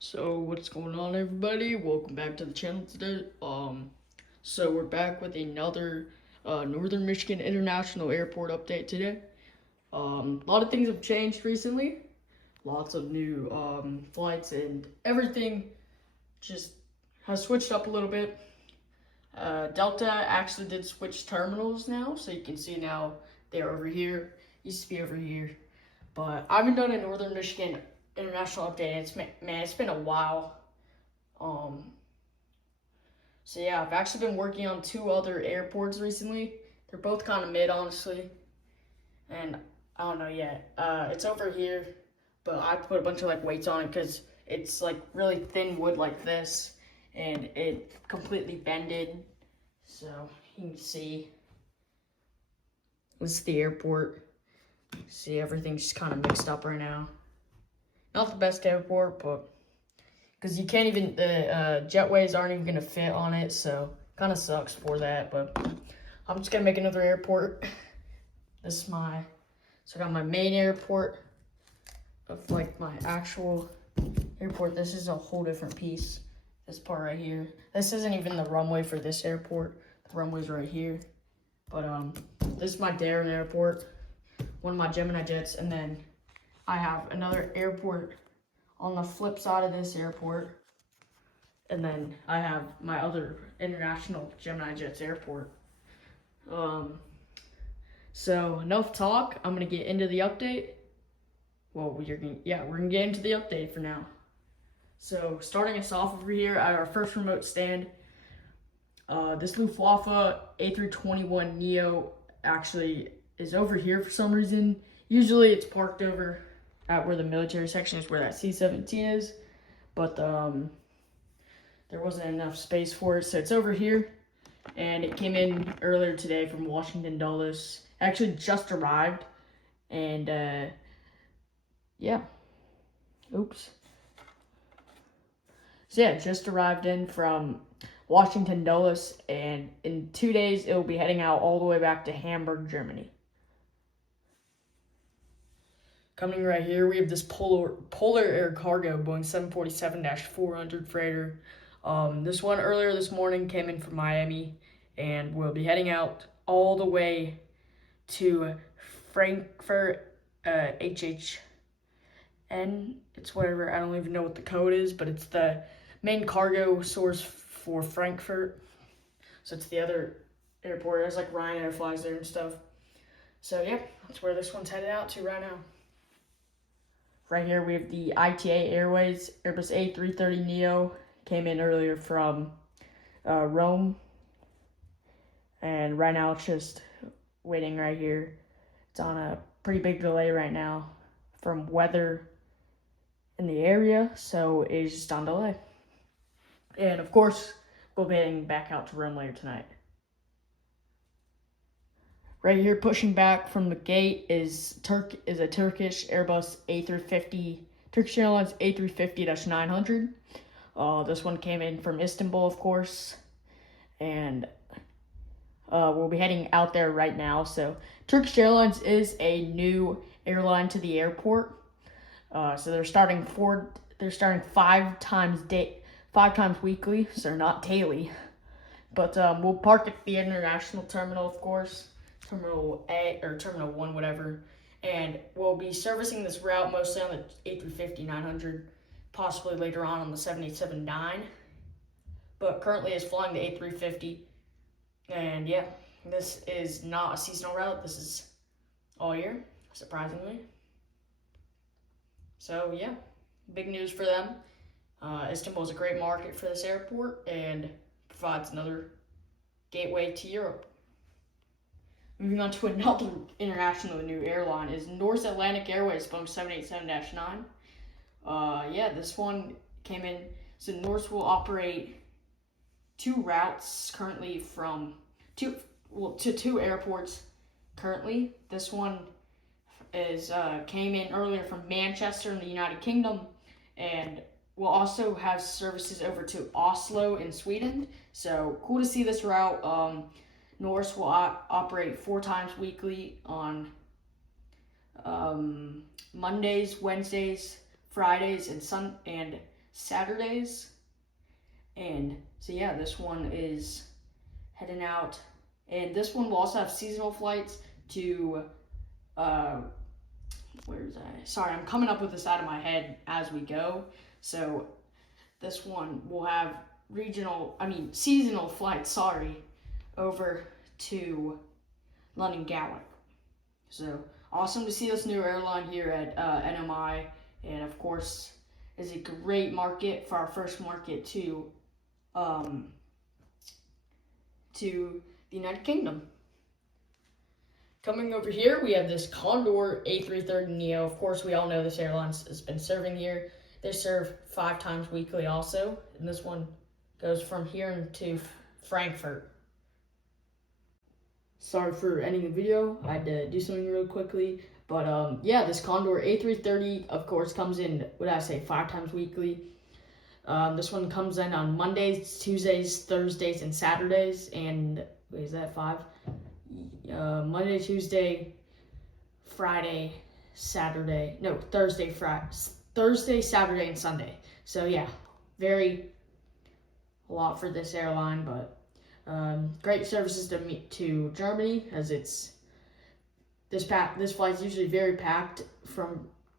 So what's going on, everybody? Welcome back to the channel today. So we're back with another Northern Michigan International Airport update today. A lot of things have changed recently. Lots of new flights and everything just has switched up a little bit. Delta actually did switch terminals now, so you can see now they're over here. Used to be over here, but I haven't done a Northern Michigan International update. It's been a while. Um, so yeah, I've actually been working on two other airports recently. They're both kind of mid, honestly, and I don't know yet. It's over here, but I put a bunch of weights on it because it's like really thin wood like this, and it completely bended. So you can see this is the airport. See, everything's just kind of mixed up right now. Not the best airport, but because you can't even, the jetways aren't even gonna fit on it, so kind of sucks for that. But I'm just gonna make another airport. This is so I got my main airport of my actual airport. This is a whole different piece. This part right here. This isn't even the runway for this airport. The runway's right here. But this is my Darren airport, one of my Gemini jets, and then I have another airport on the flip side of this airport. And then I have my other international Gemini Jets airport. So enough talk. I'm gonna get into the update. Well, we're gonna get into the update for now. So starting us off over here at our first remote stand, this Luftwaffe A321neo actually is over here for some reason. Usually it's parked over at where the military section is, where that C-17 is, but there wasn't enough space for it, so it's over here. And it came in earlier today from Washington Dulles. Actually just arrived, and yeah, oops. So yeah, just arrived in from Washington Dulles, and in 2 days it will be heading out all the way back to Hamburg, Germany. Coming right here, we have this Polar Air Cargo Boeing 747-400 freighter. This one earlier this morning came in from Miami, and we'll be heading out all the way to Frankfurt, HHN. It's whatever, I don't even know what the code is, but it's the main cargo source for Frankfurt. So it's the other airport. There's Ryanair flies there and stuff. So yeah, that's where this one's headed out to right now. Right here we have the ITA Airways Airbus A330neo. Came in earlier from Rome. And right now it's just waiting right here. It's on a pretty big delay right now from weather in the area, so it's just on delay. And of course, we'll be heading back out to Rome later tonight. Right here, pushing back from the gate is a Turkish Airbus A350, Turkish Airlines A350-900. This one came in from Istanbul, of course, and we'll be heading out there right now. So Turkish Airlines is a new airline to the airport. So they're starting 5 times weekly, so not daily. But we'll park at the international terminal, of course. Terminal A or Terminal 1, whatever, and we'll be servicing this route mostly on the A350-900, possibly later on the 787-9, but currently is flying the A350, and yeah, this is not a seasonal route. This is all year, surprisingly. So yeah, big news for them. Istanbul is a great market for this airport and provides another gateway to Europe. Moving on to another international new airline is North Atlantic Airways Boeing 787-9. Yeah, this one came in. So North will operate 2 routes currently from to 2 airports currently. This one is came in earlier from Manchester in the United Kingdom, and will also have services over to Oslo in Sweden. So cool to see this route. Norse will operate 4 times weekly on Mondays, Wednesdays, Fridays, and Saturdays. And so yeah, this one is heading out. And this one will also have seasonal flights to, where's that? Sorry, I'm coming up with this out of my head as we go. So this one will have seasonal flights, over to London Gatwick. So awesome to see this new airline here at NMI, and of course, is a great market for our first market to the United Kingdom. Coming over here, we have this Condor A330neo. Of course, we all know this airline has been serving here. They serve 5 times weekly also, and this one goes from here to Frankfurt. Sorry for ending the video. I had to do something real quickly. But yeah, this Condor A330, of course, comes in, 5 times weekly. This one comes in on Mondays, Tuesdays, Thursdays, and Saturdays. And, wait, is that 5? Monday, Tuesday, Friday, Saturday. No, Thursday, Saturday, and Sunday. So, yeah, a lot for this airline, but great services to Germany, as this flight's usually very packed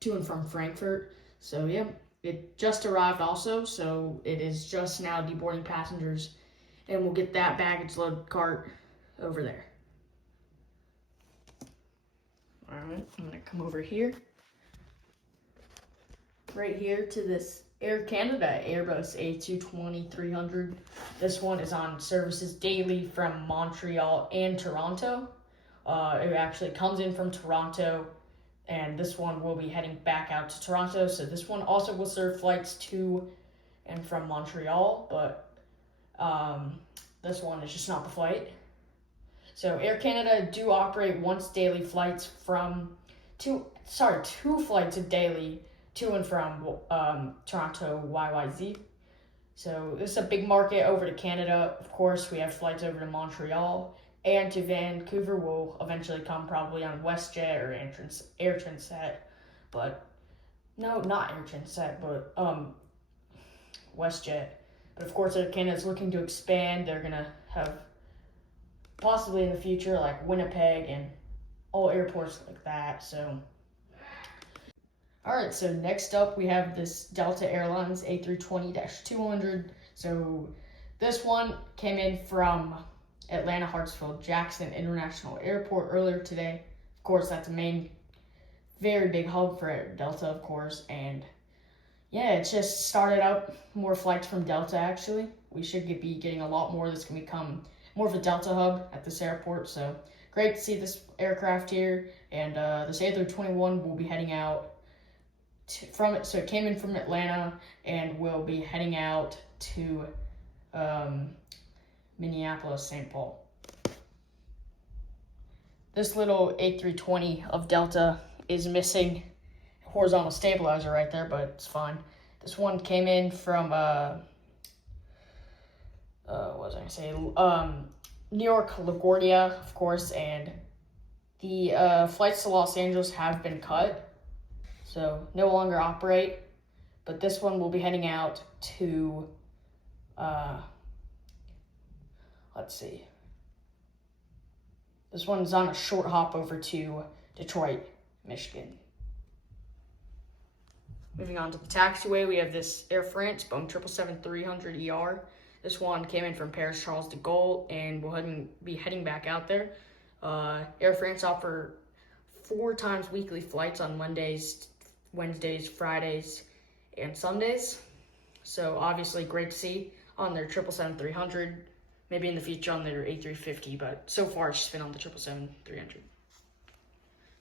to and from Frankfurt. So yeah, it just arrived also, so it is just now deboarding passengers, and we'll get that baggage load cart over there. All right, I'm gonna come over here, right here to this Air Canada Airbus A220-300. This one is on services daily from Montreal and Toronto. It actually comes in from Toronto, and this one will be heading back out to Toronto. So this one also will serve flights to and from Montreal, but this one is just not the flight. So Air Canada do operate once daily flights two flights a daily to and from Toronto YYZ. So this is a big market over to Canada. Of course, we have flights over to Montreal, and to Vancouver will eventually come probably on WestJet or Air Transat. But no, not Air Transat, but WestJet. But of course, Air Canada is looking to expand. They're gonna have possibly in the future like Winnipeg and all airports like that. So all right, so next up we have this Delta Airlines A320-200. So this one came in from Atlanta Hartsfield Jackson International Airport earlier today. Of course, that's a very big hub for Delta, of course. And yeah, it's just started up more flights from Delta, actually. We should be getting a lot more. This can become more of a Delta hub at this airport. So great to see this aircraft here. And this A321 will be heading out from it. So it came in from Atlanta and will be heading out to Minneapolis, St. Paul. This little A320 of Delta is missing horizontal stabilizer right there, but it's fine. This one came in from New York LaGuardia, of course, and the flights to Los Angeles have been cut, so no longer operate. But this one will be heading out to let's see. This one's on a short hop over to Detroit, Michigan. Moving on to the taxiway, we have this Air France Boeing 777-300ER. This one came in from Paris Charles de Gaulle and will be heading back out there. Air France offer 4 times weekly flights on Mondays, Wednesdays, Fridays, and Sundays. So obviously great to see on their 777-300. Maybe in the future on their A350, but so far it's just been on the 777-300.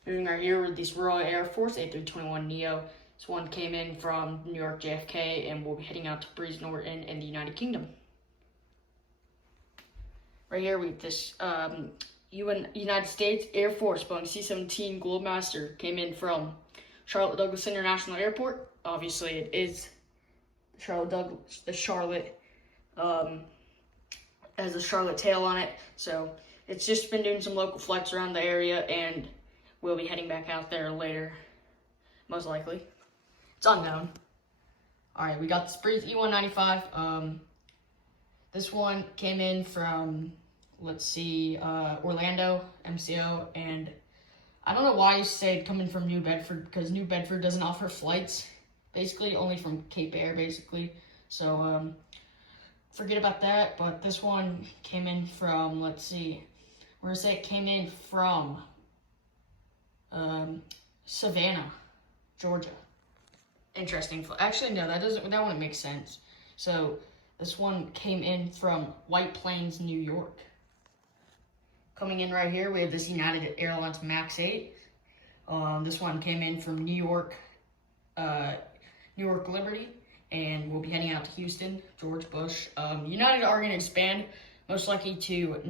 Moving right here with this Royal Air Force A321neo. This one came in from New York JFK and will be heading out to Breeze Norton in the United Kingdom. Right here we have this United States Air Force Boeing C-17 Globemaster came in from Charlotte Douglas International Airport. Obviously it is Charlotte has a Charlotte tail on it, so it's just been doing some local flights around the area, and we'll be heading back out there later, most likely. It's unknown. All right, we got the Breeze E195. This one came in from, let's see, Orlando, MCO, and I don't know why you say coming from New Bedford, because New Bedford doesn't offer flights, basically, only from Cape Air, basically. So, forget about that, but this one came in from, let's see, we're going to say it came in from Savannah, Georgia. Interesting. Actually, no, that wouldn't make sense. So, this one came in from White Plains, New York. Coming in right here, we have this United Airlines MAX 8. This one came in from New York Liberty, and we'll be heading out to Houston, George Bush. United are going to expand, most likely to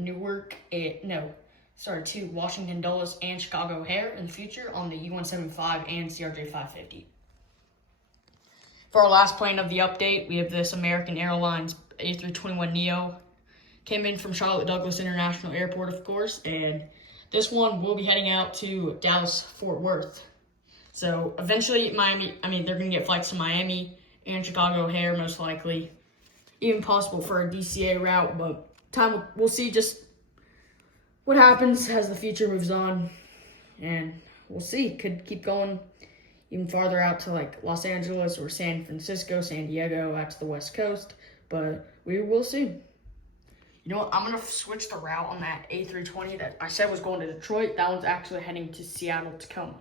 to Washington Dulles and Chicago O'Hare in the future on the E175 and CRJ 550. For our last plane of the update, we have this American Airlines A321neo. Came in from Charlotte Douglas International Airport, of course, and this one will be heading out to Dallas-Fort Worth. So eventually, they're going to get flights to Miami and Chicago O'Hare, most likely. Even possible for a DCA route, but we'll see just what happens as the future moves on. And we'll see. Could keep going even farther out to like Los Angeles or San Francisco, San Diego, out to the West Coast. But we will see. You know what? I'm going to switch the route on that A320 that I said was going to Detroit. That one's actually heading to Seattle, Tacoma.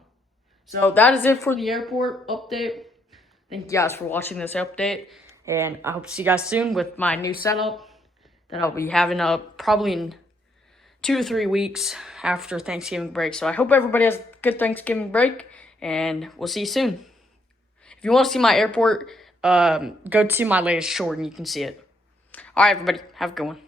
So that is it for the airport update. Thank you guys for watching this update. And I hope to see you guys soon with my new setup that I'll be having probably in 2 to 3 weeks after Thanksgiving break. So I hope everybody has a good Thanksgiving break. And we'll see you soon. If you want to see my airport, go to my latest short and you can see it. All right, everybody. Have a good one.